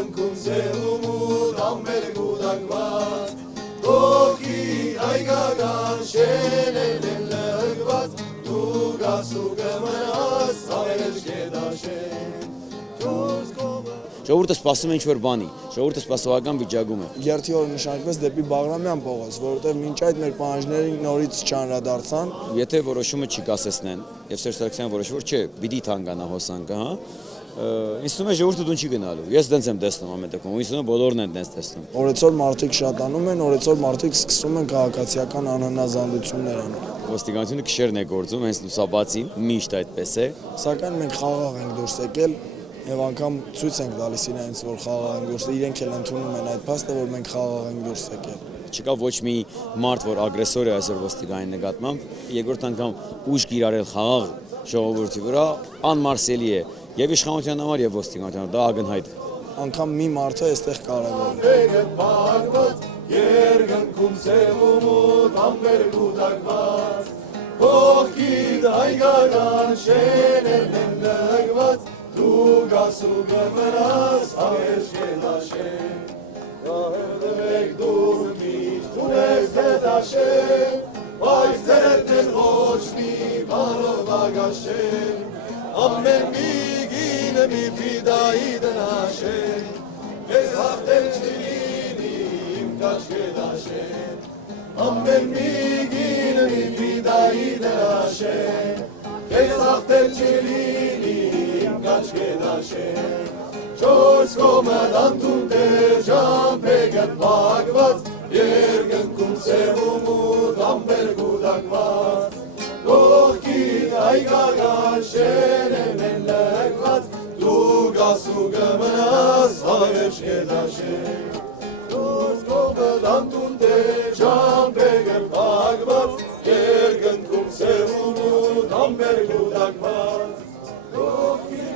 երկնքում սեղում ու ամբեր գուդակված Կողքի այգական շենել են լգված Դու գաս ու կմնաս ավերջ կետաշեն Ժողովուրդը սպասում է ինչ-որ բանի, ժողովուրդը սպասողական վիճակում է։ Երթի օրը նշանակվեց դեպի Բաղրամյան փողոց, որովհետև մինչ այդ մեր պահանջներին նորից չանդրադարձան։ Եթե որոշումը չկասեցնեն, եւ Սերժ Սարգսյանը որոշի, որ չէ, պիտի թանկանա հոսանքը, հա։ Ինձ թվում է ժողովուրդը դուն չի գնալու։ Ես դենց եմ տեսնում ամեն դեպքում, ինձ թվում է բոլորն են դենց տեսնում։ Օրեցօր մարդիկ շատանում են, օրեցօր մարդիկ սկսում են քաղաքացիական անհնազանդություններ անել։ Ոստիկանությունը քշերն է գործում, հենց լուսաբացին, միշտ այդպես է։ Սակայն մենք խաղաղ ենք դուրս եկել եւ անգամ ցույց ենք տալիս իրենց, որ խաղաղ ենք դուրս, իրենք էլ ընդունում են այդ փաստը, որ մենք խաղաղ ենք դուրս եկել։ Չկա ոչ մի մարդ, որ ագրեսոր է այսօր ոստիկանի նկատմամբ, երկրորդ անգամ ուժ կիրառել խաղաղ ժողովրդի վրա անմարսելի է եւ իշխանության համար եւ ոստիկանության համար, դա ակնհայտ է։ Անգամ մի մարդը այստեղ կարևոր է։ Երկնքում սեղում ու ամբեր գուդակված Կողքի այգական շենել են լգված Դու գաս ու կմնաս ավերջ կետաշեն Կահերդվեք դուր միշտ ունես դետաշեն Բայց ձերդ են ոչ մի բարով ագաշեն Ամեն մի գինը մի ֆիդայի դնաշեն Ես հաղթել չլինի իմ կաչ կետաշեն Ամեն մի գինը մի ֆիդայի դնաշեն Ես հաղթել չլինի Կաչ կետաշեն Չորս կոմը դանտուն տեր Ժամպեգըտ բագված Երկնքում սեղում ու ամբեր գուդակված Կողքի այգական շենել են լգված Դու գաս ու կմնաս ավերջ կետաշեն Չորս կոմը դանտուն տեր Ժամպեգըտ բագված Երկնքում սեղում ու ամբեր գուդակված Կողքի